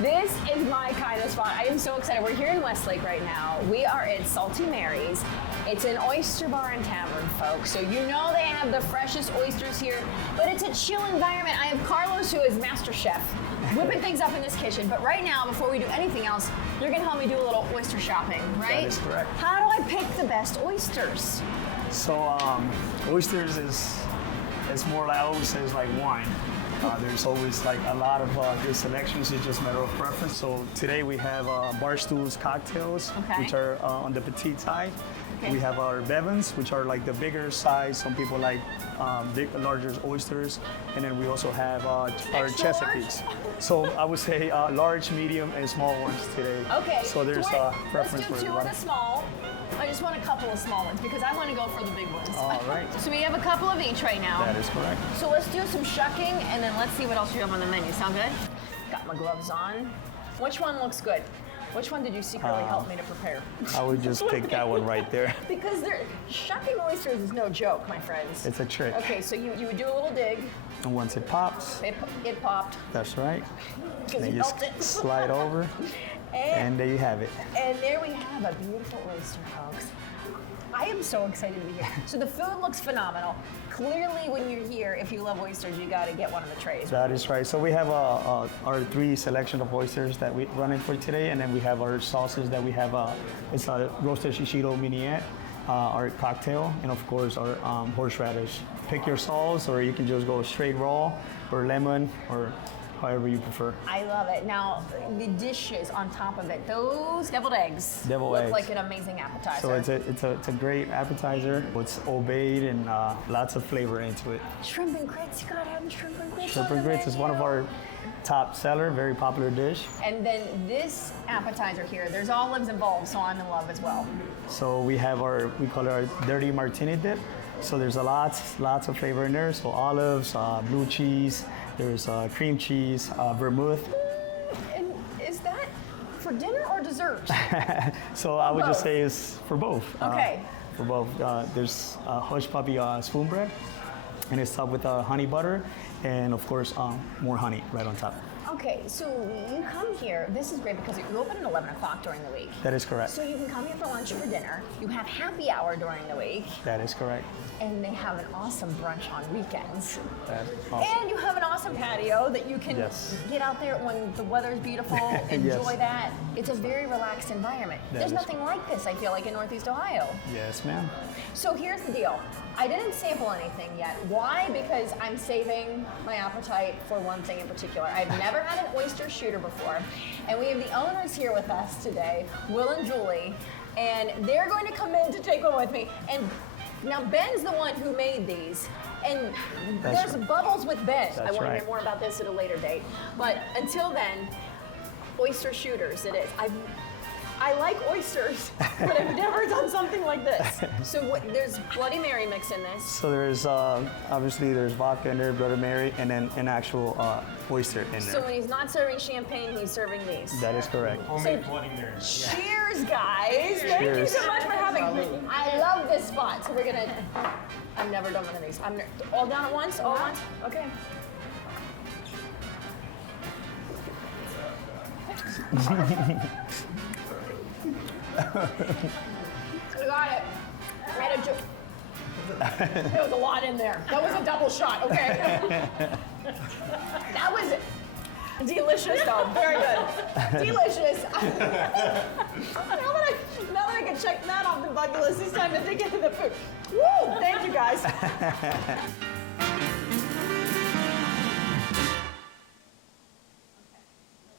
This is my kind of spot. I am so excited. We're here in Westlake right now. We are at Salty Mary's. It's an oyster bar and tavern, folks. So you know they have the freshest oysters here, but it's a chill environment. I have Carlos, who is master chef, whipping things up in this kitchen. But right now, before we do anything else, you're gonna help me do a little oyster shopping, right? That is correct. How do I pick the best oysters? So oysters is more like I always say, it's like wine. There's always like a lot of good selections. It's just a matter of preference. So today we have Barstool's cocktails, Okay. which are on the petite side. Okay. We have our Bevins, which are like the bigger size. Some people like larger oysters, and then we also have our Extra Chesapeakes. So I would say large, medium, and small ones today. Okay. So there's a preference Let's for do two of everybody. the small. I just want a couple of small ones because I want to go for the big ones. All right. So we have a couple of each right now. That is correct. So let's do some shucking and then let's see what else you have on the menu. Sound good? Got my gloves on. Which one looks good? Which one did you secretly help me to prepare? I would just pick that one right there. Because shucking oysters is no joke, my friends. It's a trick. Okay, so you would do a little dig. And once it pops, It popped. that's right. Because Then you you felt it. slide over, and there you have it. And there we have a beautiful oyster, folks. I am so excited to be here. So the food looks phenomenal. Clearly, when you're here, if you love oysters, you got to get one of the trays. That is right. So we have our three selection of oysters that we running for today, and then we have our sauces that we have. It's a roasted shishito mignonette, our cocktail, and of course our horseradish. Pick your sauce, or you can just go straight raw, or lemon, or however you prefer. I love it. Now, the dishes on top of it, those deviled eggs Deviled look eggs. like an amazing appetizer. So it's a great appetizer. It's obeyed and lots of flavor into it. Shrimp and grits, you gotta have the shrimp and grits. Shrimp on and the grits is one of menu. our top seller, very popular dish. And then this appetizer here, there's olives involved, so I'm in love as well. So we have we call it our dirty martini dip. So there's lots of flavor in there. So olives, blue cheese, there's cream cheese, vermouth. And is that for dinner or dessert? So I would just Both. say it's for both. Okay. For both. There's hush puppy spoon bread, and it's topped with honey butter, and of course more honey right on top. Okay, so you come here, this is great because you open at 11 o'clock during the week. That is correct. So you can come here for lunch or for dinner. You have happy hour during the week, That is correct. and they have an awesome brunch on weekends. That's awesome. And you have an awesome patio that you can Yes. get out there when the weather's beautiful, enjoy that. It's a very relaxed environment. That There's is nothing like this, I feel like, in Northeast Ohio. Yes, ma'am. So here's the deal. I didn't sample anything yet. Why? Because I'm saving my appetite for one thing in particular. I've never had an oyster shooter before. And we have the owners here with us today, Will and Julie, and they're going to come in to take one with me. And now Ben's the one who made these. And That's there's right. bubbles with Ben. I That's want to right. hear more about this at a later date. But until then, oyster shooters it is. I like oysters, but I've never done something like this. So there's Bloody Mary mix in this. So there's obviously there's vodka in there, Bloody Mary, and then an actual oyster in So there. when he's not serving champagne, he's serving these. That is correct. Homemade Bloody Mary. Cheers, guys! Thank you Cheers. so much for having me. I love this spot. So we're gonna. I've never done one of these. All down at once. All at once. Okay. We got it. There was a lot in there. That was a double shot. Okay. That was delicious, though. Very good. Delicious. now that I can check that off the bucket list, it's time to dig into the food. Woo! Thank you, guys.